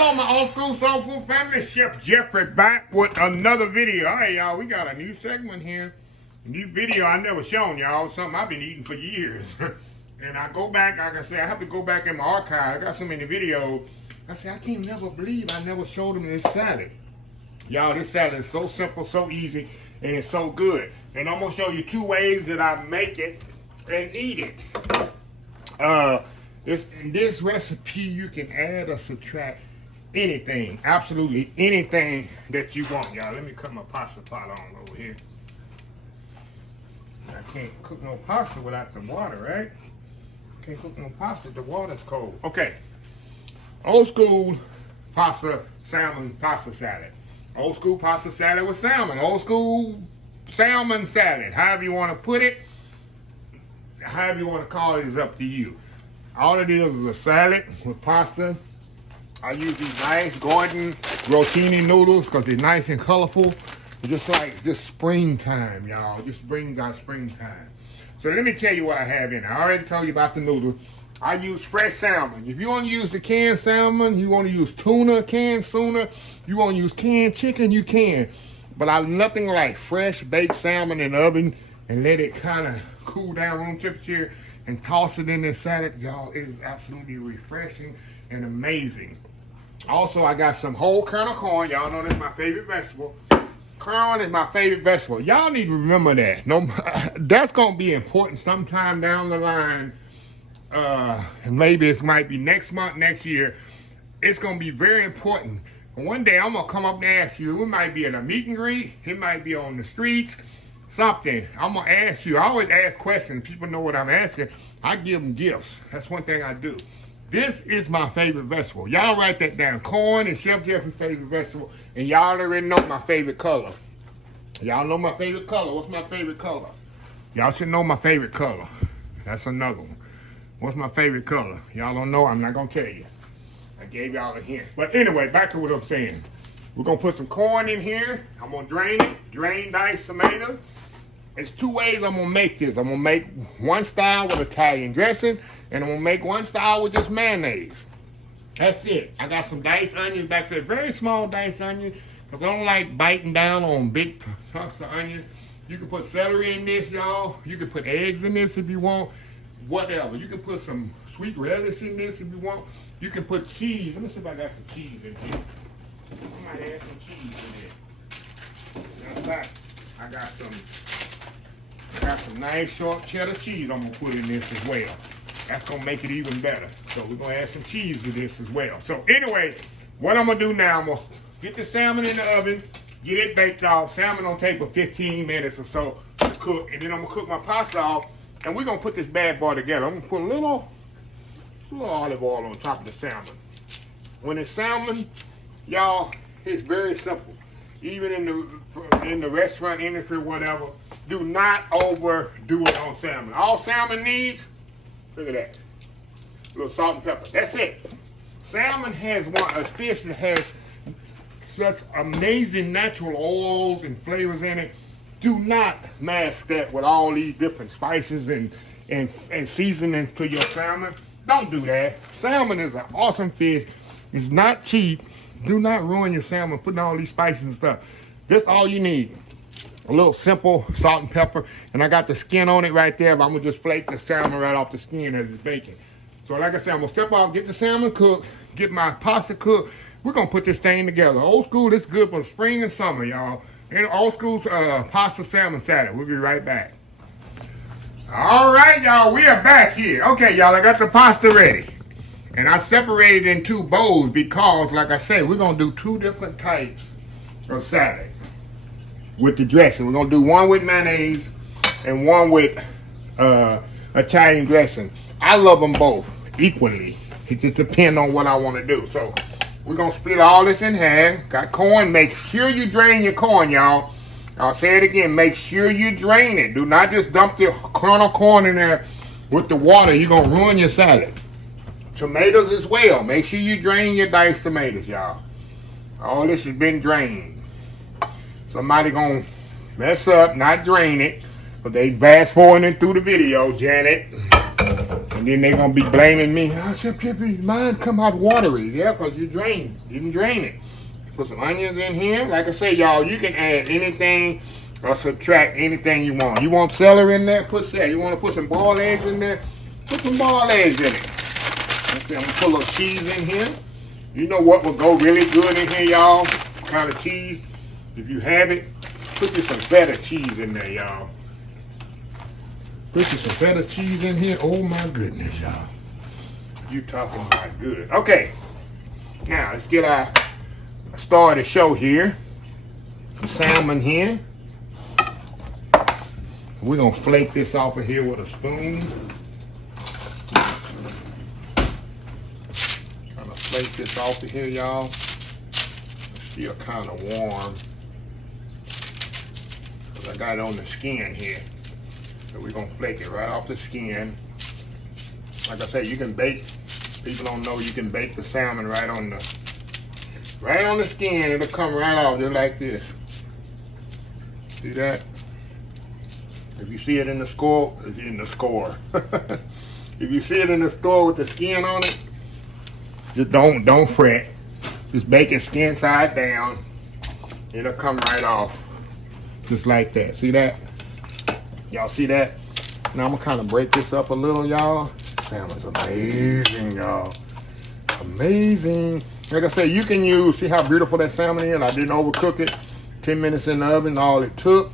Hello, my old school soul food family. Chef Jeffrey back with another video. Hey, y'all, we got a new segment here. A new video I never shown y'all. Something I've been eating for years. And I go back, like I said, I have to go back in my archive. I got so many videos. I said, I can't never believe I never showed them this salad. Y'all, this salad is so simple, so easy, and it's so good. And I'm going to show you two ways that I make it and eat it. In this recipe, you can add or subtract anything, absolutely anything that you want, y'all. Let me cut my pasta pot on over here. I can't cook no pasta without the water, right? Can't cook no pasta, the water's cold. Okay, old school pasta, salmon pasta salad. Old school pasta salad with salmon. Old school salmon salad. However you want to put it, however you want to call it is up to you. All it is a salad with pasta. I use these nice Gordon rotini noodles because they're nice and colorful. Just like this springtime, y'all. Just brings out springtime. So let me tell you what I have in it. I already told you about the noodles. I use fresh salmon. If you want to use the canned salmon, you want to use tuna, canned tuna, you want to use canned chicken, you can. But I nothing like fresh baked salmon in the oven and let it kind of cool down room temperature and toss it in this salad. Y'all, it is absolutely refreshing and amazing. Also, I got some whole kernel corn. Y'all know that's my favorite vegetable. Corn is my favorite vegetable. Y'all need to remember that. No, that's going to be important sometime down the line. Maybe it might be next month, next year. It's going to be very important. One day I'm going to come up and ask you. It might be at a meet and greet. It might be on the streets. Something. I'm going to ask you. I always ask questions. People know what I'm asking. I give them gifts. That's one thing I do. This is my favorite vegetable. Y'all write that down. Corn is Chef Jeffrey's favorite vegetable. And y'all already know my favorite color. Y'all know my favorite color. What's my favorite color? Y'all should know my favorite color. That's another one. What's my favorite color? Y'all don't know. I'm not going to tell you. I gave y'all a hint. But anyway, back to what I'm saying. We're going to put some corn in here. I'm going to drain it. Drain diced tomato. There's two ways I'm going to make this. I'm going to make one style with Italian dressing, and I'm going to make one style with just mayonnaise. That's it. I got some diced onions back there, very small diced onions, because I don't like biting down on big chunks of onions. You can put celery in this, y'all. You can put eggs in this if you want, whatever. You can put some sweet relish in this if you want. You can put cheese. Let me see if I got some cheese in here. I might add some cheese in here. That's right. I got some nice short cheddar cheese I'm going to put in this as well. That's going to make it even better. So we're going to add some cheese to this as well. So anyway, what I'm going to do now, I'm going to get the salmon in the oven, get it baked off. Salmon will take for 15 minutes or so to cook. And then I'm going to cook my pasta off. And we're going to put this bad boy together. I'm going to put a little olive oil on top of the salmon. When it's salmon, y'all, it's very simple. Even in the restaurant industry, whatever, do not overdo it on salmon. All salmon needs, look at that, a little salt and pepper. That's it. Salmon has a fish that has such amazing natural oils and flavors in it. Do not mask that with all these different spices and seasonings to your salmon. Don't do that. Salmon is an awesome fish. It's not cheap. Do not ruin your salmon putting all these spices and stuff. That's all you need. A little simple salt and pepper. And I got the skin on it right there, but I'm going to just flake the salmon right off the skin as it's baking. So like I said, I'm going to step off, get the salmon cooked, get my pasta cooked. We're going to put this thing together. Old school, this is good for spring and summer, y'all. And old school pasta salmon salad. We'll be right back. All right, y'all, we are back here. Okay, y'all, I got the pasta ready. And I separated in two bowls because, like I said, we're going to do two different types of salad with the dressing. We're going to do one with mayonnaise and one with Italian dressing. I love them both equally. It just depends on what I want to do. So we're going to split all this in half. Got corn. Make sure you drain your corn, y'all. I'll say it again. Make sure you drain it. Do not just dump the kernel corn in there with the water. You're going to ruin your salad. Tomatoes as well. Make sure you drain your diced tomatoes, y'all. All this has been drained. Somebody gonna mess up, not drain it, but they fast forwarding through the video, Janet. And then they're gonna be blaming me. Oh, Chef Pippy, mine come out watery. Yeah, because you didn't drain it. Put some onions in here. Like I say, y'all, you can add anything or subtract anything you want. You want celery in there? Put celery. You want to put some boiled eggs in there? Put some boiled eggs in it. Okay, I'm gonna put a little cheese in here. You know what will go really good in here, y'all? Kind of cheese. If you have it, put you some feta cheese in there, y'all. Put you some feta cheese in here. Oh my goodness, y'all. You talking about good. Okay. Now let's get our star of the show here. The salmon here. We're gonna flake this off of here with a spoon. Kind of flake this off of here, y'all. It's still kind of warm. Cause I got it on the skin here. So we're gonna flake it right off the skin. Like I said, you can bake. People don't know you can bake the salmon right on the skin. It'll come right off just like this. See that? If you see it in the store, it's in the score. If you see it in the store with the skin on it, just don't fret. Just bake it skin side down. It'll come right off. Just like that. See that? Y'all see that? Now I'm gonna kind of break this up a little, y'all. Salmon's amazing, y'all. Amazing. Like I said, you can use, see how beautiful that salmon is? I didn't overcook it. 10 minutes in the oven, all it took.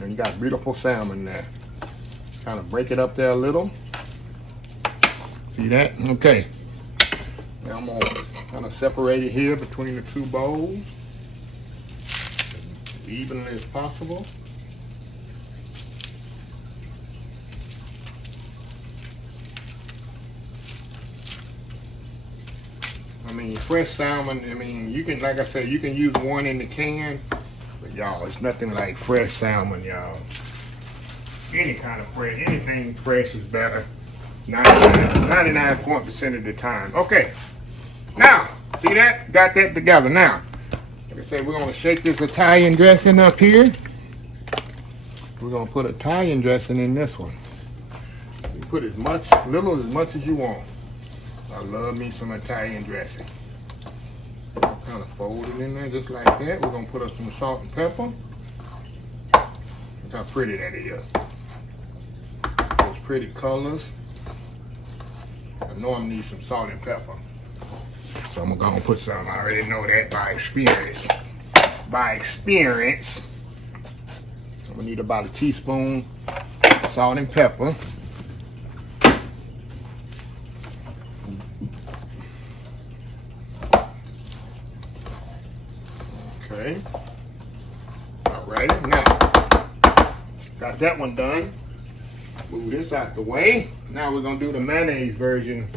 And you got beautiful salmon there. Kind of break it up there a little. See that? Okay. Now I'm gonna kind of separate it here between the two bowls. As evenly as possible. I mean, fresh salmon, I mean, you can, like I said, you can use one in the can, but y'all, it's nothing like fresh salmon, y'all. Any kind of fresh, anything fresh is better, 99% of the time. Okay, now, see that? Got that together. Now, like I said, we're gonna shake this Italian dressing up here. We're gonna put Italian dressing in this one. You put as much as you want. I love me some Italian dressing. Kind of fold it in there just like that. We're gonna put up some salt and pepper. Look how pretty that is. Those pretty colors. I know I need some salt and pepper. So I'm gonna put some. I already know that by experience. By experience. I'm gonna need about a teaspoon salt and pepper. Okay. Alrighty, now got that one done. Move this out the way. Now we're gonna do the mayonnaise version.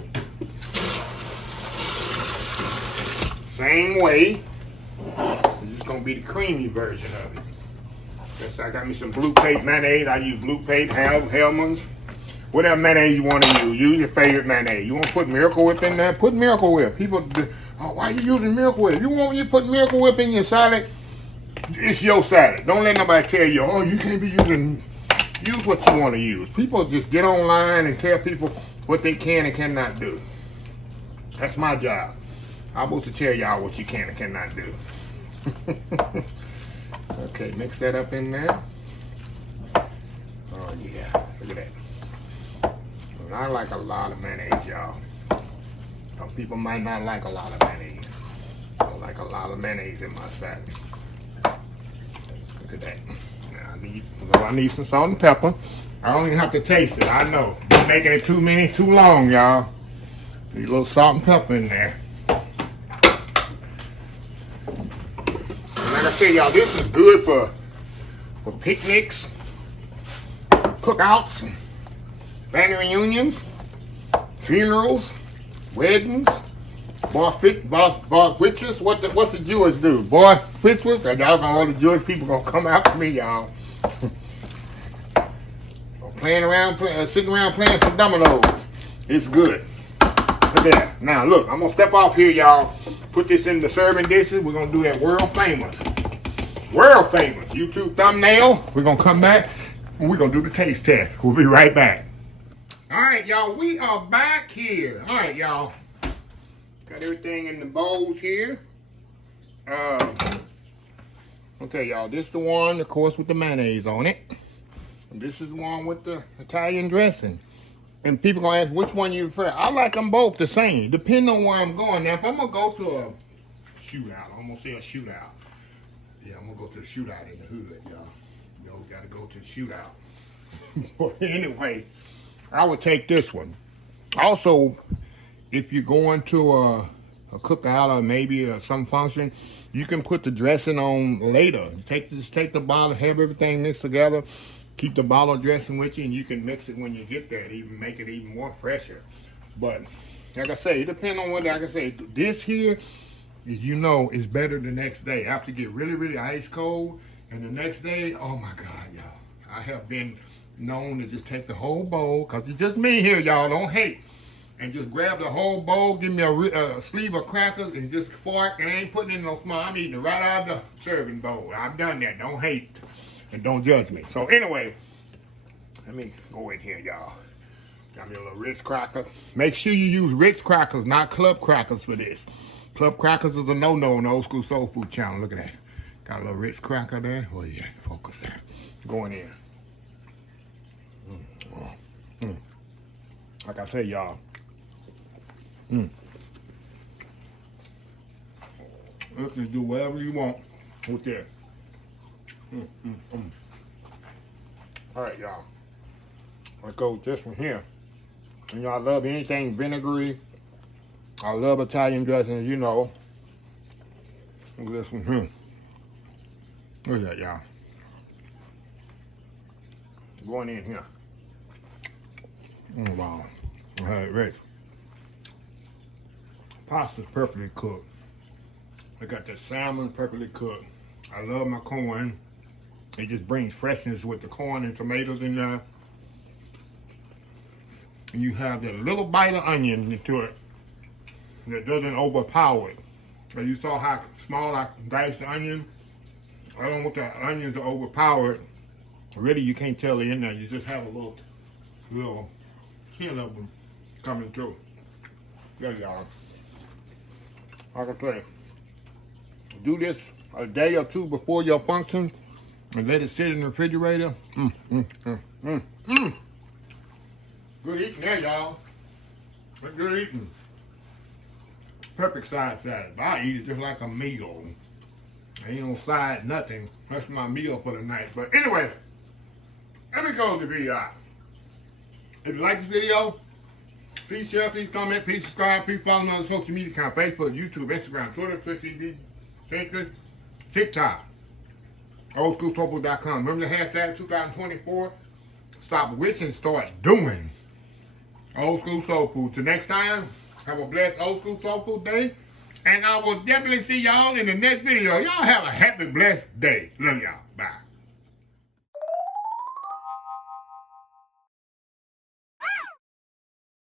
Same way. It's just gonna be the creamy version of it. Yes, I got me some Blue Plate mayonnaise. I use Blue Plate, Hellman's. Whatever mayonnaise you want to use. Use your favorite mayonnaise. You want to put Miracle Whip in there? Put Miracle Whip. People, oh, why are you using Miracle Whip? You want you put Miracle Whip in your salad? It's your salad. Don't let nobody tell you, oh, you can't be using. Use what you want to use. People just get online and tell people what they can and cannot do. That's my job. I'm supposed to tell y'all what you can and cannot do. Okay, mix that up in there. Oh yeah, look at that. I like a lot of mayonnaise, y'all. Some people might not like a lot of mayonnaise. I like a lot of mayonnaise in my salad. Look at that. Now I need some salt and pepper. I don't even have to taste it. I know. Been making it too long, y'all. Need a little salt and pepper in there. And like I said, y'all, this is good for picnics, cookouts, family reunions, funerals, weddings, bar witches. What's the Jewish do? Bar witches? And y'all all the Jewish people gonna come after me, y'all. Sitting around playing some dominoes. It's good. Look at that. Now look, I'm gonna step off here, y'all. Put this in the serving dishes. We're gonna do that world famous YouTube thumbnail. We're gonna come back and we're gonna do the taste test. We'll be right back. All right, y'all, we are back here. All right, y'all. Got everything in the bowls here. Okay, y'all, this is the one, of course, with the mayonnaise on it. And this is the one with the Italian dressing. And people gonna ask which one you prefer. I like them both the same, depending on where I'm going. Now, if I'm gonna go to a shootout, I'm gonna say a shootout. Yeah, I'm gonna go to the shootout in the hood, y'all. You know, gotta go to the shootout. But anyway, I would take this one. Also, if you're going to a cookout or maybe some function, you can put the dressing on later. Just take the bottle, have everything mixed together, keep the bottle dressing with you, and you can mix it when you get there to even make it even more fresher. But like I say, it depends on what, like I say, this here, is, you know, is better the next day. After get really, really ice cold, and the next day, oh my God, y'all. I have been known to just take the whole bowl, because it's just me here, y'all, don't hate. And just grab the whole bowl, give me a sleeve of crackers, and just fork, and I ain't putting it in no small, I'm eating it right out of the serving bowl. I've done that, don't hate, and don't judge me. So anyway, let me go in here, y'all. Got me a little Ritz cracker. Make sure you use Ritz crackers, not club crackers for this. Club crackers is a no-no on the Old School Soul Food channel. Look at that. Got a little Ritz cracker there. Oh yeah, focus there. Going in. Like I said, y'all. You can do whatever you want with that. All right, y'all. Let's go with this one here. And y'all love anything vinegary. I love Italian dressing, you know. Look at this one here. Look at that, y'all. Going in here. Oh, wow. All right, ready. Pasta's perfectly cooked. I got the salmon perfectly cooked. I love my corn. It just brings freshness with the corn and tomatoes in there. And you have that little bite of onion into it that doesn't overpower it. And you saw how small I diced the onion. I don't want the onions to overpower it. Really, you can't tell they're in there. You just have a little hint of them coming through. There y'all. Like I say, do this a day or two before your function and let it sit in the refrigerator. Good eating there, y'all. That's good eating. Perfect side salad. I eat it just like a meal. Ain't no side, nothing. That's my meal for the night. But anyway, let me close the video out. If you like this video, please share, please comment, please subscribe, please follow me on social media account, Facebook, YouTube, Instagram, Twitter, Twitch, Pinterest, TikTok, oldschoolsoulfood.com. Remember the hashtag 2024? Stop wishing, start doing. Old School Soul Food. Till next time, have a blessed Old School Soul Food day. And I will definitely see y'all in the next video. Y'all have a happy, blessed day. Love y'all.